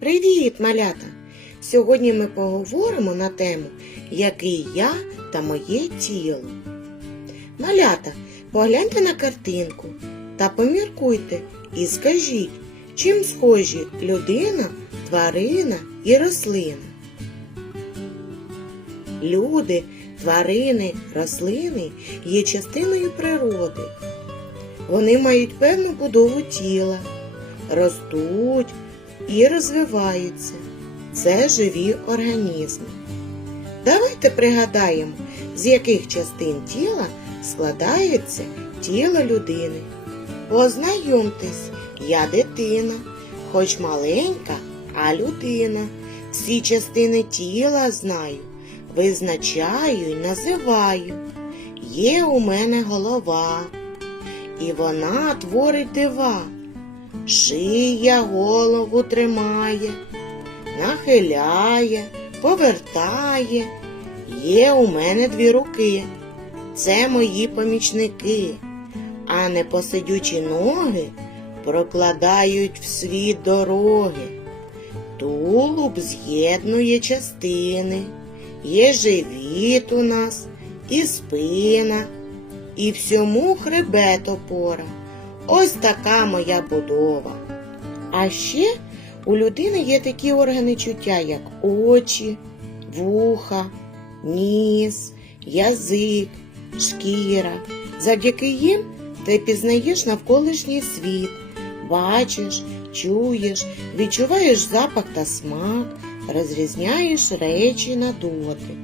Привіт, малята! Сьогодні ми поговоримо на тему Який я та моє тіло. Малята, погляньте на картинку та поміркуйте і скажіть, чим схожі людина, тварина і рослина. Люди, тварини, рослини є частиною природи. Вони мають певну будову тіла, ростуть і розвиваються. Це живі організми. Давайте пригадаємо, з яких частин тіла складається тіло людини. Познайомтесь, я дитина, хоч маленька, а людина. Всі частини тіла знаю, визначаю й називаю. Є у мене голова, і вона творить дива. Шия голову тримає, нахиляє, повертає. Є у мене дві руки. Це мої помічники, а непосидючі ноги прокладають в світ дороги. Тулуб з'єднує частини, є живіт у нас, і спина, і всьому хребет опора. Ось така моя будова. А ще у людини є такі органи чуття, як очі, вуха, ніс, язик, шкіра. Завдяки їм ти пізнаєш навколишній світ, бачиш, чуєш, відчуваєш запах та смак, розрізняєш речі на дотик.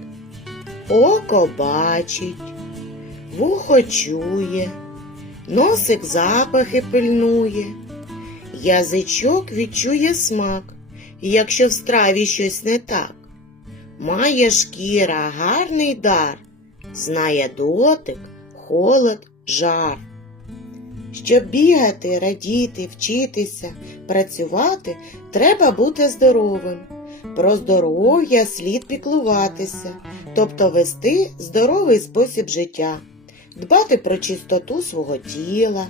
Око бачить, вухо чує, носик запахи пильнує, язичок відчує смак, якщо в страві щось не так. Має шкіра гарний дар, знає дотик, холод, жар. Щоб бігати, радіти, вчитися, працювати, треба бути здоровим. Про здоров'я слід піклуватися, тобто вести здоровий спосіб життя, дбати про чистоту свого тіла,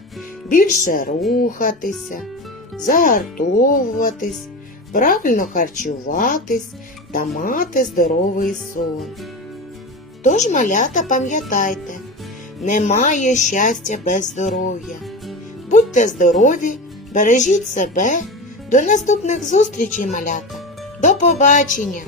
більше рухатися, загартовуватись, правильно харчуватись та мати здоровий сон. Тож, малята, пам'ятайте, немає щастя без здоров'я. Будьте здорові, бережіть себе. До наступних зустрічей, малята. До побачення!